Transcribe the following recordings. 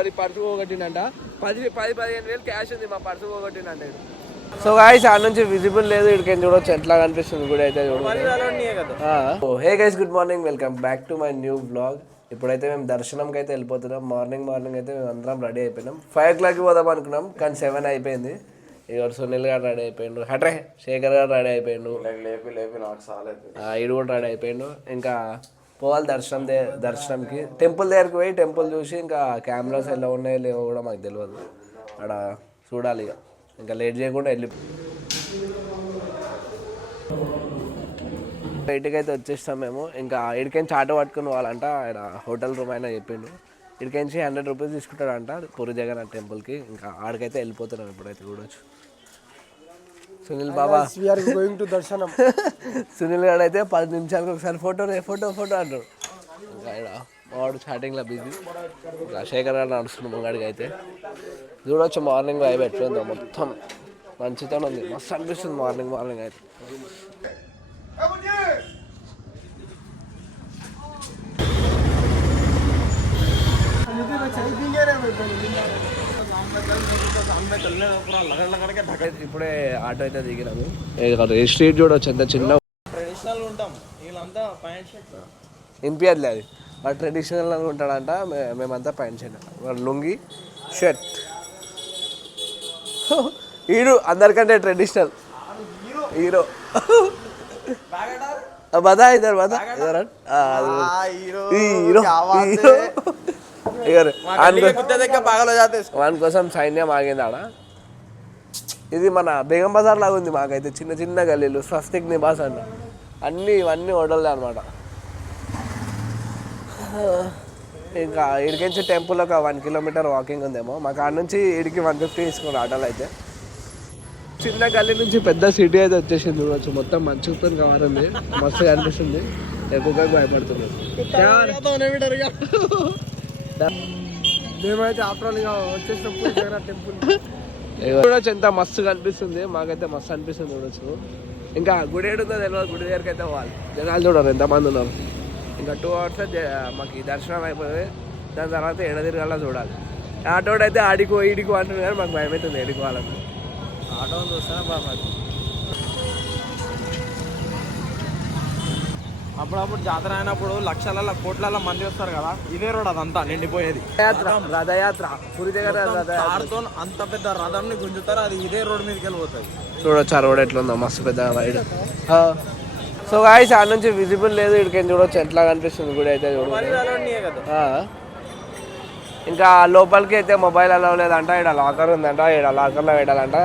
అది పర్సు పోగొట్టిందంట 10-15 వేలు క్యాష్ ఉంది, మా పర్సు పోగొట్టిందంట. సో గాయ్స్ ఆడ నుంచి విజిబుల్ లేదు, ఇక్కడికి చూడొచ్చు ఎట్లా కనిపిస్తుంది గుడి అయితే. Hey guys, good morning, welcome back to my new vlog. ఇప్పుడైతే మేము దర్శనంకి అయితే వెళ్ళిపోతున్నాం. మార్నింగ్ అయితే మేము అందరం రెడీ అయిపోయినాం. 5 o'clockకి పోదాం అనుకున్నాం, కానీ 7 అయిపోయింది. ఇక సునీల్ గారు రెడీ అయిపోయిండు, హట్రే శేఖర్ గారు రెడీ అయిపోయిండు, ఈడు కూడా రెడీ అయిపోయిండు. ఇంకా పోవాలి దర్శనంకి. టెంపుల్ దగ్గరికి పోయి టెంపుల్ చూసి ఇంకా కెమెరాస్ ఎలా ఉన్నాయో లేవో కూడా మాకు తెలియదు, అక్కడ చూడాలి. ఇక ఇంకా లేట్ చేయకుండా వెళ్ళి బయటికి అయితే వచ్చేస్తాం మేము. ఇంకా ఇక్కడికి ఆటో పట్టుకుని పోవాలంట. ఇక్కడ హోటల్ రూమ్ అయినా చెప్పిండు. ఇక్కడికి 100 రూపీస్ తీసుకుంటాడంట పూరి జగన్నాథ్ టెంపుల్కి. ఇంకా ఆడికైతే వెళ్ళిపోతున్నాం ఇప్పుడైతే చూడొచ్చు. సునీల్ బాబా గోయింగ్ టు దర్శనం. సునీల్ గారు అయితే 10 నిమిషాలకు ఒకసారి ఫోటో అంటాడు. ఇంకా ఇక్కడ వాడు స్టార్టింగ్లో బిజీ. ఇంకా శేఖర్ గారు నడుస్తున్నాం ముంగడికి అయితే. చూడొచ్చు మార్నింగ్ వైబ్ ఎట్లుందో, మొత్తం మంచితో ఉంది, మస్తు అనిపిస్తుంది మార్నింగ్ అయితే. ఇప్పుడే ఆటో అయితే దిగినాము. స్ట్రీట్ చూడవచ్చు, ఎంత చిన్న ఇంపియర్లే అది. వాడు ట్రెడిషనల్గా ఉంటాడంట, మేమంతా ప్యాంట్ షర్ట్, వాడు లుంగి షర్ట్. ఈడు అందరికంటే ట్రెడిషనల్ హీరో. బదా ఇద్దరు వాని కోసం సైన్యం ఆగింది ఆడ. ఇది మన బేగం బజార్ లాగా ఉంది మాకైతే, చిన్న గల్లీలు, స్వస్తిక్ నివాస్ అన్న ఇవన్నీ హోటల్దే అనమాట. ఇంకా ఇడికించి టెంపుల్ ఒక 1 kilometer వాకింగ్ ఉందేమో. మాకు ఆడ నుంచి ఇడికి 150 తీసుకున్నారు ఆటోలు అయితే. చిన్న గల్లీ నుంచి పెద్ద సిటీ అయితే వచ్చేసింది చూడవచ్చు. మొత్తం మంచుతో కవర్ ఉంది, మస్తుగా అనిపిస్తుంది. ఎక్కువగా భయపడుతుంది మేమైతే ఆఫ్రాల్గా వచ్చేసినప్పుడు టెంపుల్ చూడొచ్చు, ఎంత మస్తుగా అనిపిస్తుంది. మాకైతే మస్తు అనిపిస్తుంది చూడొచ్చు. ఇంకా గుడి ఏడుందో తెలియదు, గుడి దగ్గరికి అయితే పోవాలి. జనాలు చూడరు ఎంతమంది ఉన్నారు. ఇంకా 2 hours మాకు ఈ దర్శనం అయిపోయింది. దాని తర్వాత ఎడదిరిగల్లా చూడాలి. ఆటోడు అయితే ఆడికో ఈడికో అంటుంది, కానీ మాకు భయం అవుతుంది ఎడుకోవాలని. ఆటోని చూస్తేనే బాగా అప్పుడప్పుడు జాతర అయినప్పుడు లక్షల కోట్ల మంది వస్తారు కదా, ఇదే రోడ్ అదంతా నిండిపోయేది. రథయాత్ర పూరి దగ్గర అంత పెద్ద రథంని గుంజుతారు, అది ఇదే రోడ్ మీదకి వెళ్ళిపోతుంది. చూడొచ్చు ఆ రోడ్ ఎట్లుందో, మస్తు పెద్ద వైడ్. సో గాయ్స్ ఆడ నుంచి విజిబుల్ లేదు, ఇక్కడికి చూడొచ్చు ఎట్లా కనిపిస్తుంది గుడి అయితే చూడవచ్చు. ఇంకా లోపలికి అయితే మొబైల్ అలా లేదంట. ఇక్కడ లాకర్ ఉందంట, ఇక్కడ లాకర్లో పెట్టాలంట.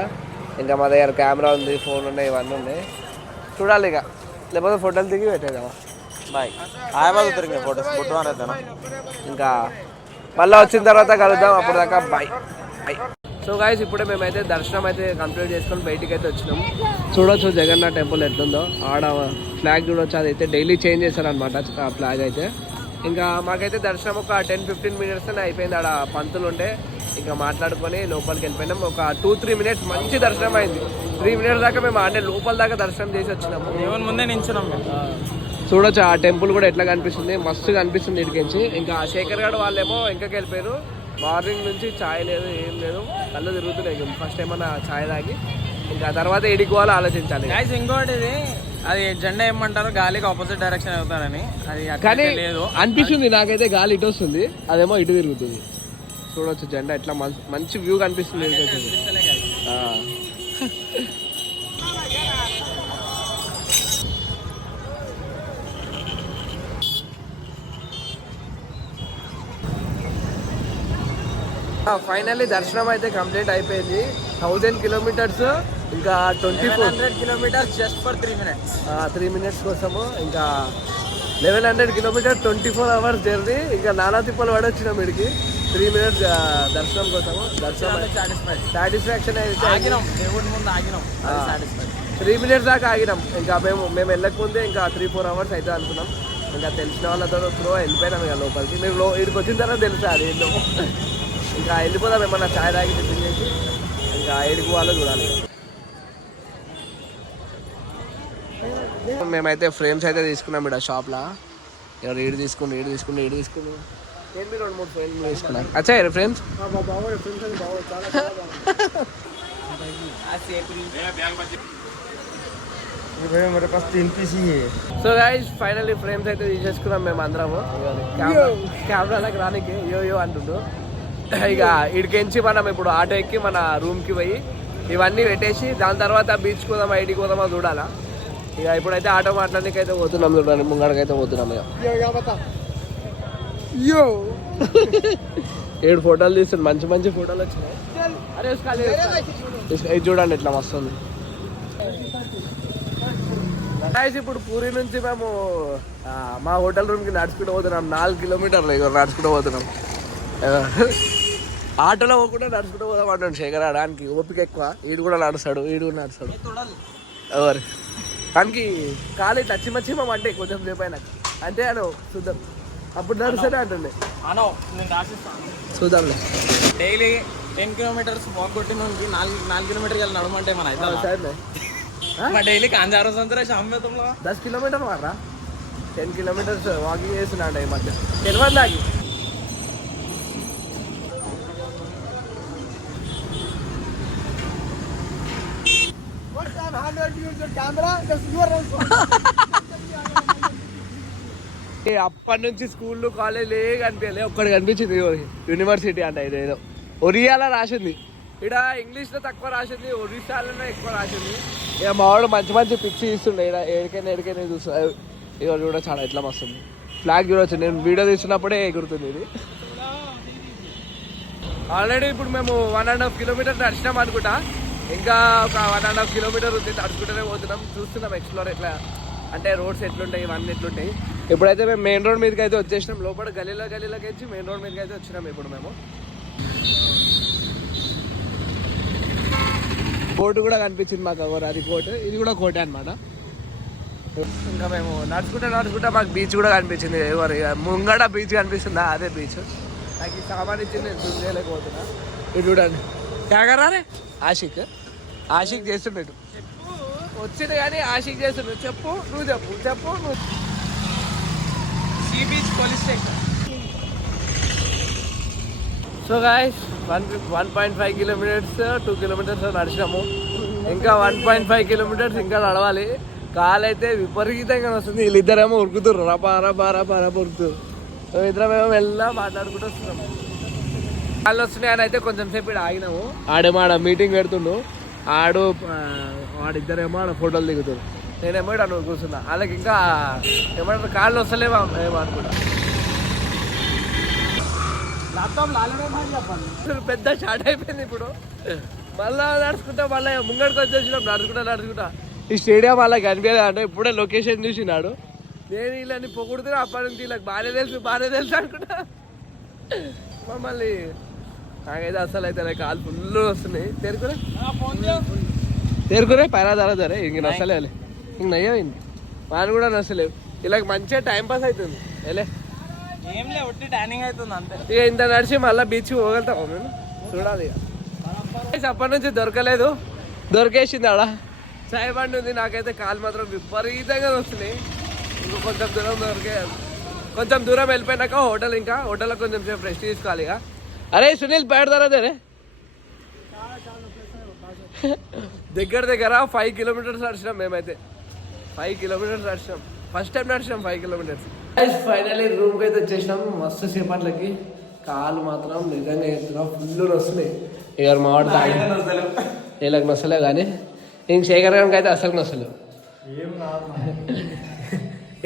ఇంకా మా దగ్గర కెమెరా ఉంది, ఫోన్ ఉన్నాయి, ఇవన్నీ ఉన్నాయి. చూడాలి ఇక, లేకపోతే ఫోటోలు దిగి పెట్టేద్దామా. బాయ్ ఫోటోస్ ఇంకా మళ్ళీ వచ్చిన తర్వాత కలుద్దాం, అప్పుడు దాకా బాయ్. సో గాయ్స్ ఇప్పుడే మేమైతే దర్శనం అయితే కంప్లీట్ చేసుకొని బయటికి అయితే వచ్చినాం. చూడొచ్చు జగన్నాథ్ టెంపుల్ ఎట్లుందో. ఆడ ఫ్లాగ్ చూడొచ్చు, అదైతే డైలీ చేంజ్ చేస్తారనమాట ఆ ఫ్లాగ్ అయితే. ఇంకా మాకైతే దర్శనం ఒక 10-15 minutes అయిపోయింది. ఆడ పంతులు ఉండే, ఇంకా మాట్లాడుకొని లోపలికి వెళ్ళిపోయినాం. ఒక 2-3 minutes మంచి దర్శనం అయింది. 3 minutes దాకా మేము ఆడే లోపల దాకా దర్శనం చేసి వచ్చినాము. దేవుని ముందే నించున్నాం. చూడొచ్చు ఆ టెంపుల్ కూడా ఎట్లా కనిపిస్తుంది, మస్తుగా అనిపిస్తుంది ఇక్కడికి. ఇంకా శేఖర్ గారు వాళ్ళేమో ఇంకకి వెళ్ళిపోయారు. మార్నింగ్ నుంచి ఛాయ్ లేదు, ఏం లేదు, కళ్ళు తిరుగుతున్నాయి. ఫస్ట్ ఏమన్నా ఛాయ్ తాగి ఇంకా తర్వాత ఎడికోవాలో ఆలోచించాలి. ఇంకోటి అది జెండా ఏమంటారు, గాలికి ఆపోజిట్ డైరెక్షన్ అవుతారని, అది కానీ లేదు అనిపిస్తుంది నాకైతే. గాలి ఇటు వస్తుంది, అదేమో ఇటు తిరుగుతుంది. చూడొచ్చు జెండా ఎట్లా మంచి వ్యూ కనిపిస్తుంది. ఫైనల్లీ దర్శనం అయితే కంప్లీట్ అయిపోయింది. 1000 kilometers, ఇంకా 2400 kilometers just for 3 minutes. 3 minutes కోసము ఇంకా 1100 kilometers 24 hours జర్నీ. ఇంకా నానా తిప్పలు పడొచ్చినాం వీడికి 3 minutes దర్శనం కోసము. దర్శనం సాటిస్ఫాక్షన్ అయితే ఆగినాం, దేవుడి ముందు ఆగినాం, 3 minutes దాకా ఆగినాం. ఇంకా మేము వెళ్ళకముందే ఇంకా 3-4 hours అయితే అనుకున్నాం. ఇంకా తెలిసిన వాళ్ళతో త్రో వెళ్ళిపోయినాం ఇక లోపలికి. మేము ఇక్కడికి వచ్చిన తర్వాత తెలుసా అది ఏంటో. ఇంకా వెళ్ళిపోదాం, ఏమన్నా ఛాయ్ తాగి టిఫిన్ చేసి ఇంకా ఏడుకు వాళ్ళు చూడాలి. మేమైతే ఫ్రేమ్స్ అయితే తీసుకున్నాం ఇక్కడ షాప్లో. ఎవరు ఈడు తీసుకుని నేను మీరు 2-3 ఫ్రెండ్స్ వేసుకున్నాను అచ్చా friends so guys finally frames అయితే తీసేసుకున్నాం మేము అందరము కెమెరాలకు రానికి యో అంటుండు ఇక ఇడికించి మనం ఇప్పుడు ఆటో ఎక్కి మన రూమ్కి పోయి ఇవన్నీ పెట్టేసి దాని తర్వాత బీచ్ పోదామా ఐడికి పోదామా చూడాలా ఇక ఇప్పుడైతే ఆటో మాట్లాడడానికి అయితే పోతున్నాం చూడండి ముంగడికైతే పోతున్నాం ఇక యో 7 ఫోటోలు తీస్తుంది మంచి మంచి ఫోటోలు వచ్చినాయి అరే ఇది చూడండి ఎట్లా వస్తుంది ఇప్పుడు పూరి నుంచి మేము మా హోటల్ రూమ్కి నడుచుకుంటూ పోతున్నాం 4 కిలోమీటర్లు ఇక నడుచుకుంటూ పోతున్నాం ఆటోలో పోకుండా నడుచుకుంటూ పోదాం అంటాడు శేఖర్ ఆడానికి ఓపిక ఎక్కువ ఈడు కూడా నడుస్తాడు ఎవరు దానికి కాలు టచ్చి మచ్చిమం అంటే కొంచెం సేపు అయినా అంతే అను చూద్దాం అప్పుడు నడుస్తానే అంటుండే చూద్దాంలే డైలీ 10 కిలోమీటర్స్ వాక్ కొట్టిన 4 కిలోमीटर నడమంటే మన అయితే డైలీ కాంజారో సంతరా शाम में तुम लोग 10 किलोमीटर मार रहा 10 किलोमीटर వాకింగ్ చేస్తున్నాడు ఈ మధ్య తెలియదు నాకు అప్పటి నుంచి స్కూల్ కాలేజ్ కనిపించలే ఒక్కడు కనిపించింది యూనివర్సిటీ అంటే ఇదేదో ఒరియాలో రాసింది ఇక్కడ ఇంగ్లీష్లో తక్కువ రాసింది ఒరిస్సాలోనే ఎక్కువ రాసింది ఇక మా వాడు మంచి మంచి పిక్స్ ఇస్తుండే ఇక్కడ ఎడికైనా చూస్తా ఇక చూడ చాలా ఎట్లా వస్తుంది ఫ్లాగ్ చూడవచ్చు నేను వీడియో తీస్తున్నప్పుడే ఎగురుతుంది ఇది ఆల్రెడీ ఇప్పుడు మేము 1.5 కిలోమీటర్ నడిచినాం అనుకుంటా ఇంకా ఒక 1.5 కిలోమీటర్ ఉంది నడుచుకుంటూనే పోతున్నాం చూస్తున్నాం ఎక్స్ప్లోర్ ఎట్లా అంటే రోడ్స్ ఎట్లుంటాయి ఇవన్నీ ఎట్లుంటాయి ఇప్పుడైతే మేము మెయిన్ రోడ్ మీదకి అయితే వచ్చేసినాం లోపల గలీలోకి వచ్చి మెయిన్ రోడ్ మీదకి అయితే వచ్చినాం ఇప్పుడు మేము కోర్టు కూడా కనిపించింది మాకు ఎవరు అది కోర్టు ఇది కూడా కోర్టే అనమాట ఇంకా మేము నడుచుకుంటా మాకు బీచ్ కూడా కనిపించింది ఎవరు ముంగడ బీచ్ కనిపిస్తుందా అదే బీచ్ నాకు ఈ సామాన్ ఇచ్చింది నేను జూమ్ చేయలేకపోతున్నా ఇటు చూడండి త్యాగరారే ఆషిక్ చేస్తుండే ఇటు వచ్చింది కానీ ఆషిక్ చేస్తుండే చెప్పు నువ్వు sea beach police station so guys 1.5 kilometres 2 kilometres నడిచినాము ఇంకా 1.5 కిలోమీటర్స్ ఇంకా నడవాలి కాలు అయితే విపరీతంగా వస్తుంది వీళ్ళిద్దరేమో ఉరుకుతుర్రు రపా ఉరుకుతురు ఇద్దరమేమో వెళ్ళా మాట్లాడుకుంటూ వస్తున్నాము కాళ్ళు వస్తున్నాయి అని అయితే కొంచెం సేపు ఇక్కడ ఆగినాము ఆడేమో ఆడ మీటింగ్ పెడుతుండు వాడిద్దరేమో ఆడ ఫోటోలు దిగుతారు నేనేమో ఇక్కడ నువ్వు కూర్చున్నా వాళ్ళకి ఇంకా ఏమంటారు కాళ్ళు వస్తలేమో ఏమో అనుకుంటా పెద్ద షార్ట్ అయిపోయింది ఇప్పుడు మళ్ళా నడుచుకుంటా మళ్ళీ ముంగడికి వచ్చేసినాం నడుచుకుంటా ఈ స్టేడియం వాళ్ళ కనిపించలేదు అంటే ఇప్పుడే లొకేషన్ చూసినాడు నేను వీళ్ళని పొగుడుతున్నా అప్పటి నుంచి వీళ్ళకి బాగానే తెలుసు అనుకుంటా మమ్మల్ని నాకైతే అసలు అయితే కాలు ఫుల్ వస్తున్నాయి తేరుకురే పైన ధర ఇంక నచ్చలేదు ఇంక నయ్యింది వాళ్ళు కూడా నచ్చలేవు వీళ్ళకి మంచిగా టైం పాస్ అవుతుంది వెళ్ళే ఇక ఇంత నడిచి మళ్ళీ బీచ్ పోగలుగుతాము మేము చూడాలి ఇక అప్పటి నుంచి దొరకలేదు దొరికేసింది ఆడ చాయ్ బండి ఉంది నాకైతే కాలు మాత్రం విపరీతంగా వస్తున్నాయి ఇంకా కొంచెం దూరం వెళ్ళిపోయినాక హోటల్లో కొంచెం సేపు రెస్ట్ తీసుకోవాలి ఇక అరే సునీల్ పెడతారా అదే దగ్గర 5 కిలోమీటర్స్ నడిచినాం మేమైతే 5 కిలోమీటర్స్ నడిచినాం ఫస్ట్ టైం నడిచినాం 5 కిలోమీటర్స్ ఫైనల్లీ రూమ్కి అయితే వచ్చేసినాం మస్తు సేపట్లకి కాలు మాత్రం నిజంగా చెప్తున్నాం ఫుల్ వస్తున్నాయి ఇక మా వాడు తాగి వీళ్ళకి నొస్తలే కానీ ఇంక శేఖర్ గారికి అయితే అసలు నొస్తలేవు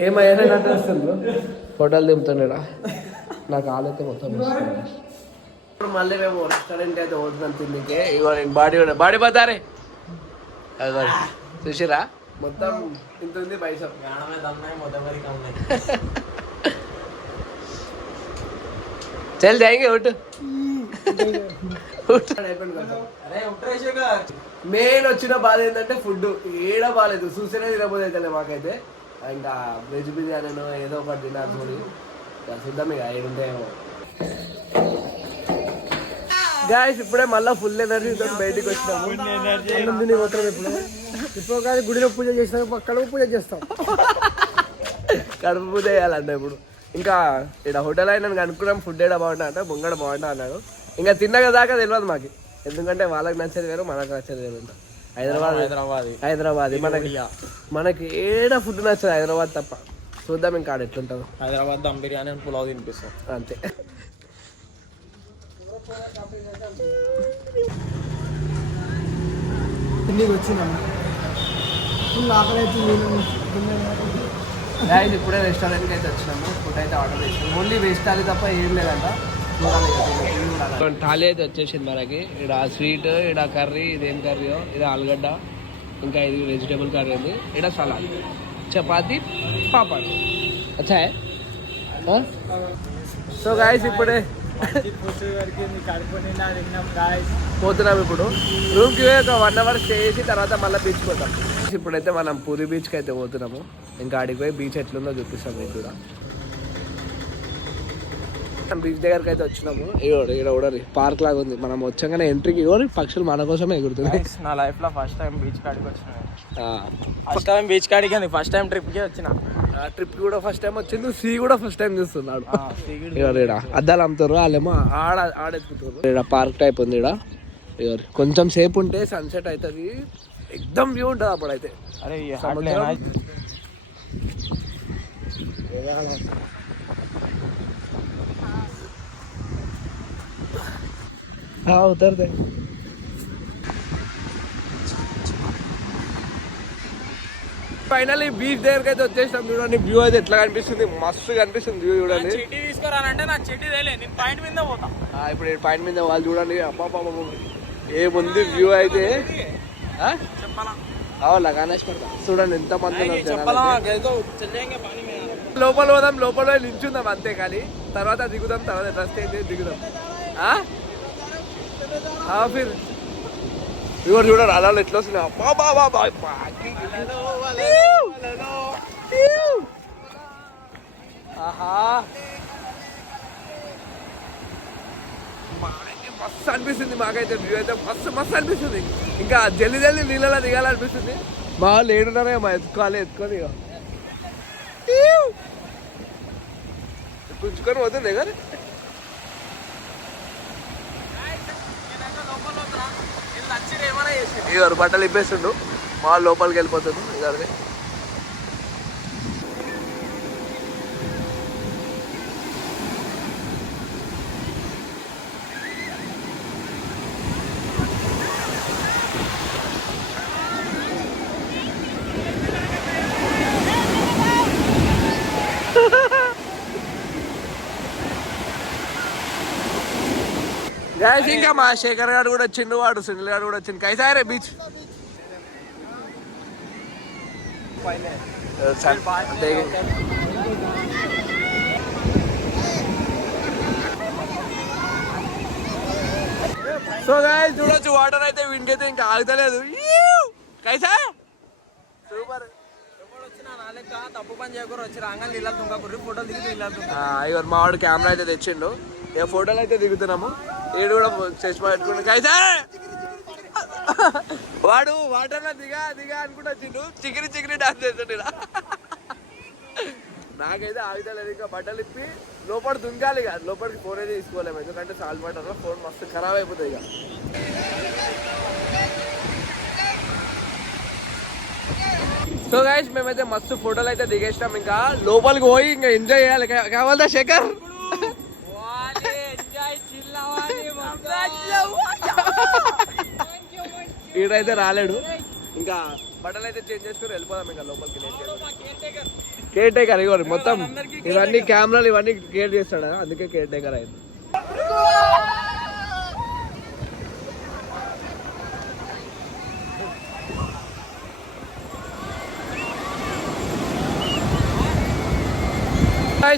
ఏమయ్యానే నాకు వస్తుంది ఫోటోలు దింపుతున్నాడా నా కాలు అయితే మొత్తం ఇప్పుడు మళ్ళీ మేము రెస్టారెంట్ అయితే పోతున్నాం తిండికే ఇవ్వండి బాడీ పోతారే చూసిరా మొత్తం ఇంత ఉంది పైసా చల్ జాయింగే ఉట్టు మెయిన్ వచ్చిన బాధ ఏంటంటే ఫుడ్ ఏడా బాగాలేదు చూస్తేనే తినబోదు అయితే మాకైతే ఇంకా వెజ్ బిర్యానీనో ఏదో ఒకటి తిన్నారు చూడి చూద్దాం ఇక ఏడుంటాయేమో గాయస్ ఇప్పుడే మళ్ళీ ఫుల్ ఎనర్జీతో బయటికి వచ్చినాము ఇప్పుడు కానీ గుడిలో పూజ చేస్తాం కడుపు పూజ చేస్తాం కడుపు పూజ చేయాలంటే ఇప్పుడు ఇంకా ఇక్కడ హోటల్ అయినా అనుకున్నాం ఫుడ్ ఏడా బాగుంటా అంటే ముంగడ బాగుంటా అన్నాడు. ఇంకా తిన్నగా దాకా తెలియదు మాకు, ఎందుకంటే వాళ్ళకి నచ్చేది వేరు మనకు నచ్చేది వేరు ఉంటా. హైదరాబాద్ మనకి ఏడా ఫుడ్ నచ్చదు హైదరాబాద్ తప్ప. చూద్దాం ఇంకా ఆడ ఎట్లుంటుందో. హైదరాబాద్ దమ్ బిర్యానీ అని పులావ్ తినిపిస్తాం అంతే. ఇప్పుడే రెస్టారెంట్కి అయితే వచ్చినాము, ఫుడ్ అయితే ఆర్డర్ చేసినాము. ఓన్లీ వెజ్ థాలీ తప్ప ఏం లేదంట. థాలీ అయితే వచ్చేసింది మనకి. ఇక్కడ స్వీట్, ఇక్కడ కర్రీ, ఇదేం కర్రీయో, ఇది ఆలుగడ్డ, ఇంకా ఇది వెజిటేబుల్ కర్రీ ఉంది, ఇక్కడ సలాడ్, చపాతి, పాపడ్. అచ్చా. సో గాయస్ ఇప్పుడే పోతున్నాం. ఇప్పుడు రూమ్కి ఒక 1 hour స్టే చేసి తర్వాత మళ్ళీ బీచ్ పోతాం. ఇప్పుడైతే మనం పూరి బీచ్కి అయితే పోతున్నాము. ఇంకా ఆడికి పోయి బీచ్ ఎట్లుందో చూపిస్తాం మీకు కూడా. బీచ్ దగ్గరికి అయితే వచ్చినాము. ఇక్కడ కూడా పార్క్ లాగా ఉంది. మనం వచ్చాగానే ఎంట్రీకి ఇవ్వరు, పక్షులు మన కోసమే ఎగురుతుంది. నా లైఫ్ లో ఫస్ట్ టైం బీచ్ కాడికి వచ్చిన. ఫస్ట్ టైం బీచ్ కాడికి ఫస్ట్ టైం ట్రిప్ కి వచ్చిన. ట్రిప్ కూడా ఫస్ట్ టైం వచ్చింది. సీ కూడా ఫస్ట్ టైం చూస్తున్నాడు. ఇక్కడ అద్దాలు అమ్ముతారు, వాళ్ళేమో ఆడెత్తుతారు. ఇక్కడ పార్క్ టైప్ ఉంది. ఇక్కడ కొంచెం సేపు ఉంటే సన్సెట్ అవుతుంది, ఎక్దమ్ వ్యూ ఉంటుంది అప్పుడైతే. అరే ఉతరదే. ఫైనల్లీ బీచ్ దగ్గరికి అయితే వచ్చేసాం. చూడండి వ్యూ అయితే ఎట్లా కనిపిస్తుంది, మస్తు కనిపిస్తుంది వ్యూ. చూడండి తీసుకురానంటే నాకు చెట్టు తెలియదు, పాయింట్ మీద పోతా. ఇప్పుడు పాయింట్ మీద వాళ్ళు చూడండి, అబ్బా ఏముంది వ్యూ అయితే. లగానేసి పడతా చూడండి ఎంత మంది. లోపల పోదాం, లోపల నించుందాం అంతే. కానీ తర్వాత దిగుదాం, తర్వాత డ్రెస్ అయితే దిగుదాం. ఫిర్ ఇవ్వరు చూడరు అలా ఎట్లా వస్తుంది. మస్తు అనిపిస్తుంది మాకైతే వ్యూ అయితే మస్తు అనిపిస్తుంది. ఇంకా జల్లి నీళ్ళలో దిగాలనిపిస్తుంది. మా వాళ్ళు ఏడున్నారే మా ఎత్తుకొని పుంచుకొని పోతుంది కానీ ఇవారు బట్టలు ఇప్పేస్తుండు. మా లోపలికి వెళ్ళిపోతుండు. ఇదే గైస్ ఇంకా మా శేఖర్ గారు కూడా వచ్చిండు, వాడు సునీల్ గారు కూడా వచ్చిండు. కైసా రే బీచ్ సో గైస్ చూడొచ్చు, వాటర్ అయితే వీనికైతే ఇంకా ఆగుతలేదు. కైసా సూపర్. తప్పు పని చేయకూడదు, వచ్చి రాగానే నీళ్ళ తుంగకూడదు, ఫోటోలు దిగి నీళ్ళ ఇవాళ మా వాడు కెమెరా అయితే తెచ్చిండు. ఇక ఫోటోలు అయితే దిగుతున్నాము. ఏడు కూడా చష్మా పెట్టుకుంటు. కైసా వాడు వాటర్లో దిగా అనుకుంటూ వచ్చిండు. చికిరి డాన్స్ చేస్తుండే. నాకైతే ఆగుతలేదు. ఇంకా బట్టలు ఇప్పి లోపల దుంకాలి. ఇక లోపలికి ఫోన్ అయితే తీసుకోలేము, ఎందుకంటే సాల్ట్ వాటర్లో ఫోన్ మస్తు ఖరాబ్ అయిపోతుంది. ఇక సో గైస్ మేమైతే మస్తు ఫోటోలు అయితే దిగేసినాం. ఇంకా లోపలికి పోయి ఇంకా ఎంజాయ్ చేయాలి. కావాలా శేఖర్? ఈడైతే రాలేడు. ఇంకా బట్టలు అయితే చేంజ్ చేసుకుని వెళ్ళిపోదాం ఇంకా లోపలికి. కేర్ టేకర్ ఇవ్వరు మొత్తం, ఇవన్నీ కెమెరాలు ఇవన్నీ కేర్ చేస్తాడు, అందుకే కేర్ టేకర్ అయింది.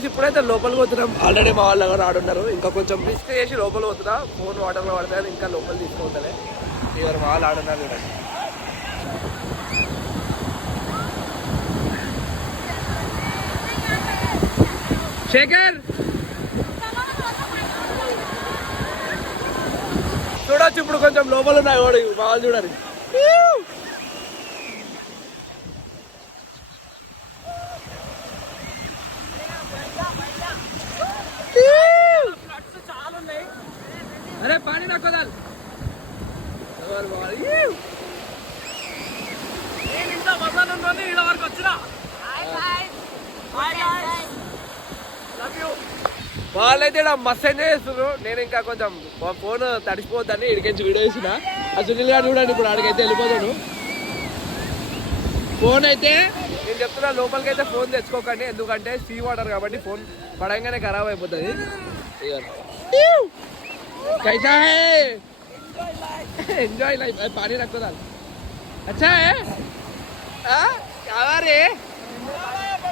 ఇప్పుడైతే లోపలికి పోతున్నాం. ఆల్రెడీ మా వాళ్ళు కూడా ఆడున్నారు. ఇంకా కొంచెం రిస్క్ చేసి లోపల పోతున్నా, ఫోన్ వాటర్లో పడతాను. ఇంకా లోపల తీసుకుంటానే ఎవరు మా వాళ్ళు ఆడున్నారు. చూడండి శేఖర్ చూడొచ్చు. ఇప్పుడు కొంచెం లోపల ఉన్నాయి వాడు, మా వాళ్ళు చూడాలి. अरे पानी रखो दाल వాళ్ళైతే మస్తు ఎంజాయ్ చేస్తున్నారు. నేను ఇంకా కొంచెం ఫోన్ తడిసిపోద్దని ఇడికించి వీడియో వేసిన. ఆ సునీల్ గారు చూడండి ఇప్పుడు ఆడికైతే వెళ్ళిపోతాడు. ఫోన్ అయితే నేను చెప్తున్నా లోపలికి అయితే ఫోన్ తెచ్చుకోకండి, ఎందుకంటే సీ వాటర్ కాబట్టి ఫోన్ పడంగానే ఖరాబ్ అయిపోతుంది. कैसा है एंजॉय लाइफ पानी रखो दाल अच्छा है क्या रे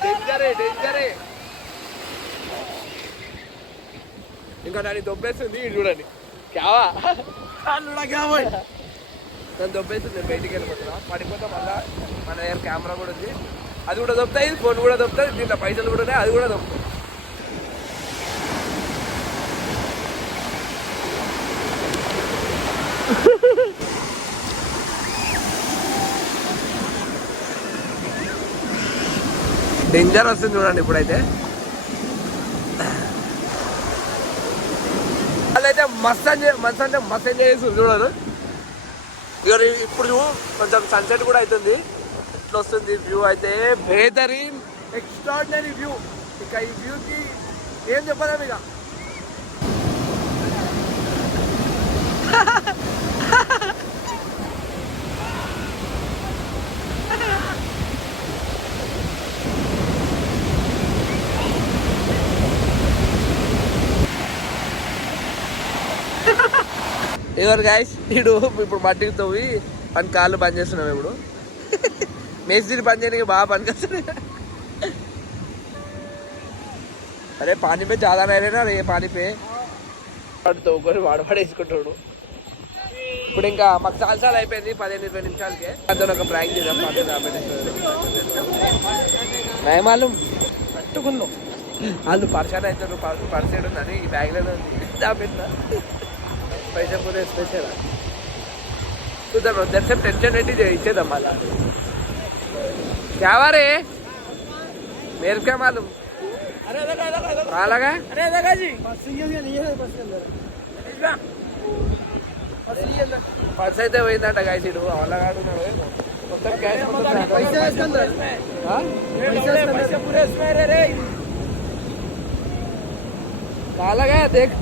डेंजर है ఇంకా దాన్ని దొబ్బేస్తుంది ఇది చూడండి క్యావా నన్ను దొబ్బేస్తుంది. బయటికి వెళ్ళిపోతున్నా పడిపోతా. మళ్ళా మన దగ్గర కెమెరా కూడా ఉంది, అది కూడా దొబ్బుతాయి, ఫోన్ కూడా దొబ్బుతుంది, దీంట్లో పైసలు కూడా ఉన్నాయి, అది కూడా దొబ్బుతాయి. డేంజర్ వస్తుంది చూడండి ఇప్పుడైతే. వాళ్ళైతే మస్త్ ఎంజాయ్ చేస్తుంది చూడను. ఇప్పుడు కొంచెం సన్సెట్ కూడా అవుతుంది. ఎట్లా వస్తుంది వ్యూ అయితే బేహతరీన్ ఎక్స్ట్రాడినరీ వ్యూ. ఇక ఈ వ్యూకి ఏం చెప్పదా ఇక. ఎవరు గాయస్ వీడు ఇప్పుడు మట్టికి తవ్వి పని కాళ్ళు బంద్ చేస్తున్నాం. ఇప్పుడు మేస్త్రి పని చేయడానికి బాగా పనికొస్తుంది. అరే పానీ పే చాలా నైనా రే పానీ పే వాడు తవ్వుకొని వాడేసుకుంటాడు. ఇప్పుడు ఇంకా మాకు సాల్సాలు అయిపోయింది 15-20 నిమిషాలకే. అతను ఒక ప్రాంక్ చేద్దాం. నయమాలు పట్టుకున్నాం వాళ్ళు పర్షాన్ అవుతారు. పర్సేడ్ ఉందని ఈ బ్యాగ్లోనే ఉంది. దాపెట్టిన पैसे पूरे स्पेशल చూద్దాం. దర్శనం టెన్షన్ పెట్టి ఇచ్చేద్దాం. మళ్ళా क्या रे मेरे क्या मालूम लगा పర్స్ అయితే పోయిందంట గాయస్. ఇడు అవలగాడు మొత్తం క్యాష్ కాలగా దేఖ్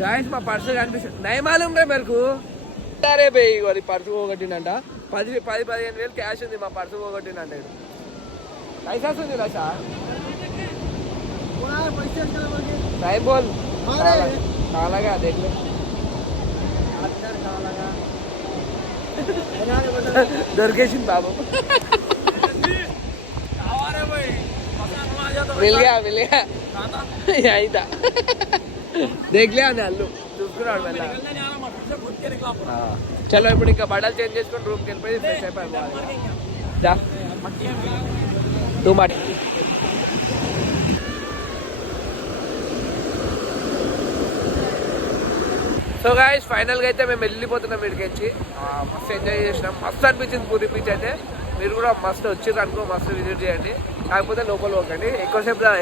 గాయస్ మా పర్సు కనిపిస్తుంది. నయ మాలూం రే మేరకు. సరే బే వారి పర్సు పోగొట్టిందంట. 10-15 వేలు క్యాష్ ఉంది. మా పర్సు పోగొట్టిందంట. कैसा सुन रहा था टाइम बोल कहाँ लगा देख ले दुर्गेशन बाबू मिल गया यही था देख लिया అల్లు చూసుకున్నాడు వెళ్ళా. చలో ఇప్పుడు ఇంకా బట్టలు చేంజ్ చేసుకొని రూమ్కి వెళ్ళిపోయి ఫ్రెష్ అయిపోయి టూ మచ్. సో గాయస్ ఫైనల్గా అయితే మేము వెళ్ళిపోతున్నాం. వీడికి మస్తు ఎంజాయ్ చేసినాం. మస్తు అనిపించింది పూరి బీచ్ అయితే. మీరు కూడా మస్తు వచ్చిర్రు అనుకో మస్తు విజిట్ చేయండి. కాకపోతే లోపల పోకండి.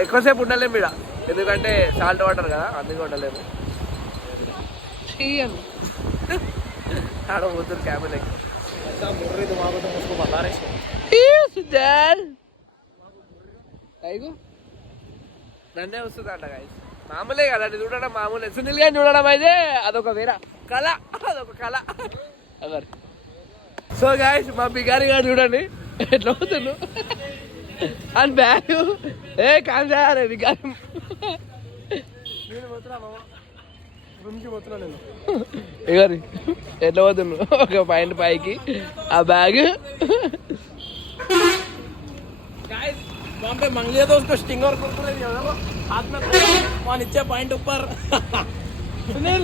ఎక్కువసేపు ఉండలేము ఇక్కడ, ఎందుకంటే సాల్ట్ వాటర్ కదా, అందుకే ఉండలేము. ఆడ పోతుంది క్యాబిన్ నన్నే వస్తుందంట గాయస్. మామూలే కదా అది చూడడం, మామూలే. సునీల్ గారిని చూడడం అయితే అదొక వేరే కళ, అదొక కళ. సో గాయస్ మా బిగారి గారు చూడండి ఎట్లా పోతున్నాడు అని బ్యాగ్. ఏ కాదు బిగారి బిగారి ఎట్లా పోతున్నాడు ఒక పాయింట్ పైకి ఆ బ్యాగ్. वहाँ पे मंग लिया तो उसको स्टिंग और कुरकुरे दिया था हाथ में वहाँ नीचे पॉइंट ऊपर सुनील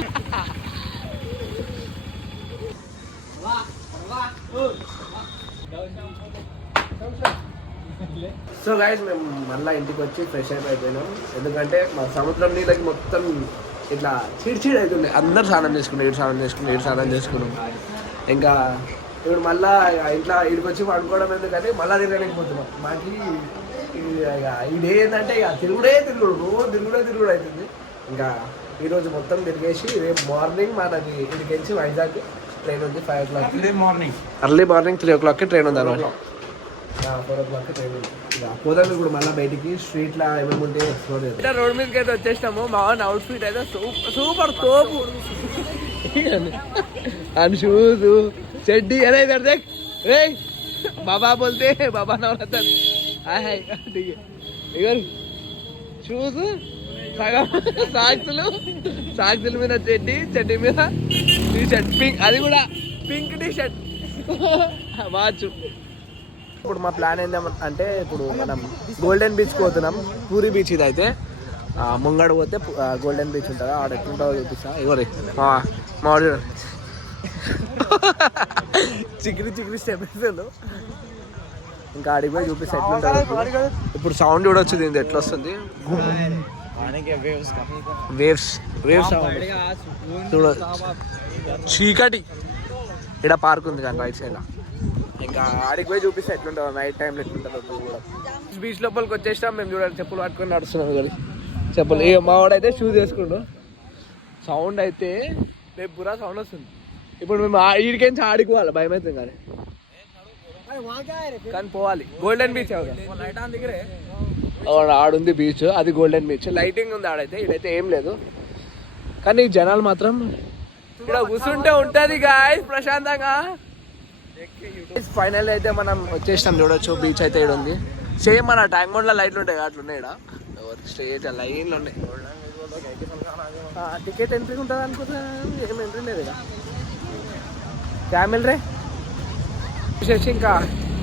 సో గైస్ మేము మళ్ళీ ఇంటికి వచ్చి ఫ్రెష్ అయిపోయినాం. ఎందుకంటే మా సముద్రం నీళ్ళకి మొత్తం ఇట్లా చీడ్ అవుతుండే. అందరు స్నానం చేసుకున్నాం, ఇటు స్నానం చేసుకున్నాం. ఇంకా ఇప్పుడు మళ్ళీ ఇంట్లో ఇక్కడికి వచ్చి పడుకోవడం ఎందుకంటే మళ్ళీ తిరగలేకపోతున్నాం. మాకు ఇది ఏంటంటే ఇక తిరుగుడు రోజు తిరుగుడు అవుతుంది. ఇంకా ఈరోజు మొత్తం తిరిగేసి రేపు మార్నింగ్ మనకి ఇక్కడికి వచ్చి వైజాగ్ ట్రైన్ ఉంది 5 o'clock. Early morning 3 o'clock train ఉంది అనమాట. 4 o'clock ట్రైన్ ఉంది. ఇక పోదాం ఇప్పుడు మళ్ళీ బయటికి స్ట్రీట్లో ఏమేమి ఉంటే ఎక్స్ప్లోర్ చేస్తాం. రోడ్ మీదకి అయితే వచ్చేసినాము. బాగుంది అవుట్ఫిట్ అయితే సూపర్ తోపు అండ్ షూస్ చెడ్డీ అరే ఇधर देख रे बाबा बोलते हैं बाबा नवरत्न हाय हाय ठीक है इधर షూస్ సగం సాక్సులు మీద చెడ్డీ మీద టీ షర్ట్ పింక్, అది కూడా పింక్ టీ షర్ట్ వాచ్. ఇప్పుడు మా ప్లాన్ ఏంటంటే ఇప్పుడు మనం గోల్డెన్ బీచ్కి పోతున్నాం. పూరి బీచ్ ఇది అయితే ముంగడు పోతే గోల్డెన్ బీచ్ ఉంటుందా, ఆడ ఎట్లుంటుందో చూపిస్తా. ఇవ్వరు మా చిక్కిరి స్టెప్స్ ఇంకా ఆడికి పోయి చూపిస్తా ఎట్లుంటుంది. ఇప్పుడు సౌండ్ కూడా వచ్చింది, ఇది ఎట్లా వస్తుంది వేవ్స్ సౌండ్ చూడ. చీకటి ఇక్కడ పార్క్ ఉంది కానీ రైట్ సైడ్. ఇంకా ఆడికి పోయి చూపిస్తా ఎట్లుంటుందో నైట్ టైంలో ఎట్లుంటుందో కూడా. బీచ్ లోపలికి వచ్చేసినాం మేము. చూడండి చెప్పులు పట్టుకొని నడుస్తున్నాం కానీ చెప్పులు మా వాడైతే షూస్ వేసుకుంటాం. సౌండ్ అయితే రేపు బురా సౌండ్ వస్తుంది. ఇప్పుడు మేము ఈడికేంచి ఆడికి పోవాలి, భయం అవుతుంది కానీ పోవాలి. గోల్డెన్ బీచ్ ఆడుంది బీచ్, అది గోల్డెన్ బీచ్. లైటింగ్ ఉంది ఆడైతే, ఇదైతే ఏం లేదు. కానీ జనాలు మాత్రం ఇక్కడ కూర్చుంటే ఉంటుంది గాయ్స్ ప్రశాంతంగా. ఫైనల్ అయితే మనం వచ్చేసినాం. చూడొచ్చు బీచ్ అయితే ఇక్కడ ఉంది. సేమ్ మన ట్యాంక్ బండ్లో లైట్లు ఉంటాయి అట్లున్నాయి ఇక్కడ. స్ట్రేట్ లైన్లు ఉన్నాయి. టికెట్ ఎంట్రీ ఉంటుంది అనుకుంటా, ఏం ఎంట్రీ లేదు ఇక్కడ. క్యామెల్ రే చూసేసి ఇంకా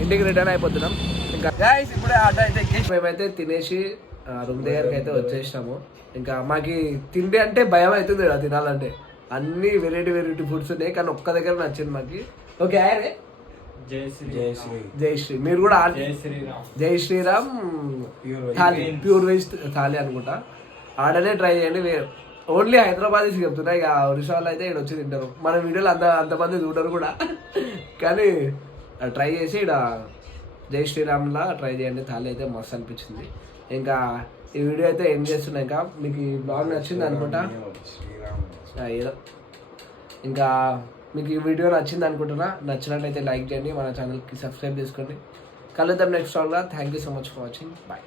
ఇంటికి రిటర్న్ అయిపోతున్నాం. ఇంకా గైస్ ఇప్పుడే ఆటో అయితే ఎక్కేసి మేమైతే తినేసి రూమ్ దగ్గరికి అయితే వచ్చేసినాము. ఇంకా మాకు తిండి అంటే భయం అవుతుంది ఇక్కడ తినాలంటే. అన్ని వెరైటీ ఫుడ్స్ ఉన్నాయి కానీ ఒక్క దగ్గర నచ్చింది మాకు. ఓకే రే జై శ్రీ మీరు కూడా జై శ్రీరామ్ థాలీ ప్యూర్ వెజ్ థాలీ అనుకుంటా. ఆడనే ట్రై చేయండి. ఓన్లీ హైదరాబాద్ చెప్తున్నా. ఇక ఒరిస్సా వాళ్ళు అయితే ఇక్కడ వచ్చి తింటారు. మన వీడియోలు అంతమంది చూడరు కూడా కానీ ట్రై చేసి ఇక్కడ జై శ్రీరామ్లా ట్రై చేయండి. థాలీ అయితే మస్తు అనిపించింది. ఇంకా ఈ వీడియో అయితే ఎండ్ చేస్తున్నా. ఇంకా మీకు ఈ బ్లాగ్ నచ్చింది అనుకుంటా. ఏదో ఇంకా మీకు ఈ వీడియో నచ్చింది అనుకుంటున్నా. నచ్చినట్లయితే లైక్ చేయండి, మన ఛానల్కి సబ్స్క్రైబ్ చేసుకోండి. కలుద్దాం నెక్స్ట్ వ్లాగ్లో. Thank you so much for watching. Bye.